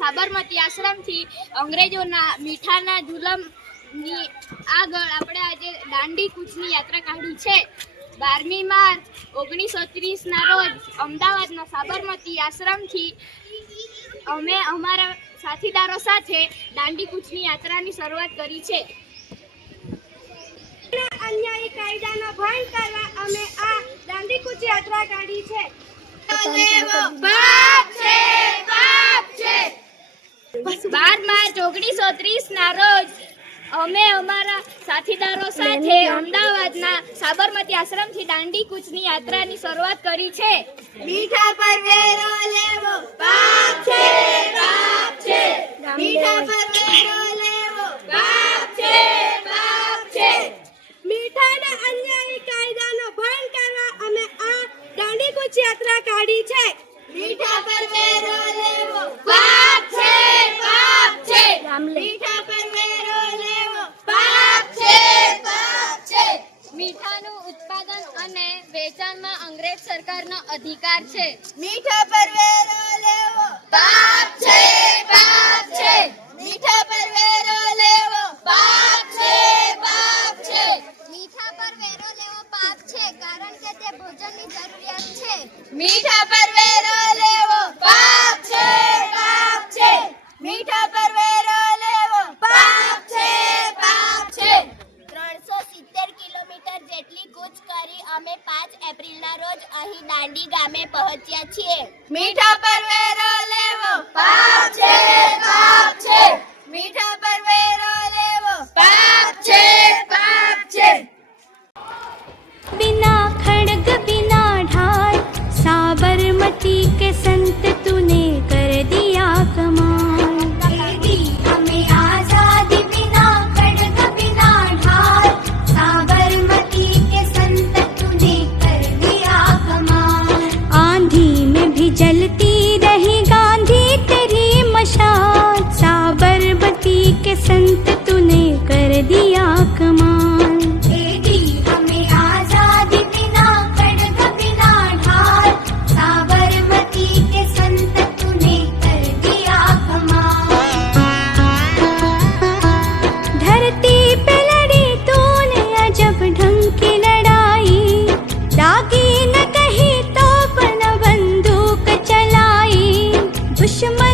સાબરમતી આશ્રમથી અંગ્રેજોના મીઠાના જુલમની આગળ આપણે આજે દાંડી કૂચની યાત્રા કાઢી છે। 12મી માર્ચ 1930ના રોજ અમદાવાદના સાબરમતી આશ્રમથી અમે અમારા સાથીદારો સાથે દાંડી કૂચની યાત્રાની શરૂઆત કરી છે। અન્યાયી કાયદાનો ભંગ કરવા અમે આ દાંડી કૂચ યાત્રા કાઢી છે। 12 માર્ચ 1930ના રોજ અમે અમારા સાથીદારો સાથે અમદાવાદના સાબરમતી આશ્રમથી દાંડી કૂચની યાત્રાની શરૂઆત કરી છે। મીઠા પર વેરો લેવો પાપ છે, પાપ છે। મીઠા પર વેરો લેવો પાપ છે, પાપ છે। મીઠાના અન્યાયી કાયદાનો ભંગ કરવા અમે આ દાંડી કૂચ યાત્રા કાઢી છે। મીઠા પર વેરો લેવો પાપ છે, પાપ છે। મીઠા પર વેરો લેવો પાપ છે, પાપ છે। મીઠાનું ઉત્પાદન અને વેચાણમાં અંગ્રેજ સરકારનો અધિકાર છે। મીઠા પર વેરો લેવો પાપ છે, પાપ છે। મીઠા પર વેરો લેવો પાપ છે, પાપ છે। મીઠા પર વેરો લેવો પાપ છે કારણ કે તે ભોજનની જરૂરિયાત છે। મીઠા પર વેરો લેવો પાપ છે, પાપ છે। મીઠા પર વેરો લેવો પાપ છે, પાપ છે। 370 કિલોમીટર જેટલી કૂચ કરી અમે 5 એપ્રિલના રોજ અહીં દાંડી ગામે પહોંચ્યા છીએ। મીઠા પર વેરો લેવો પાપ છે, પાપ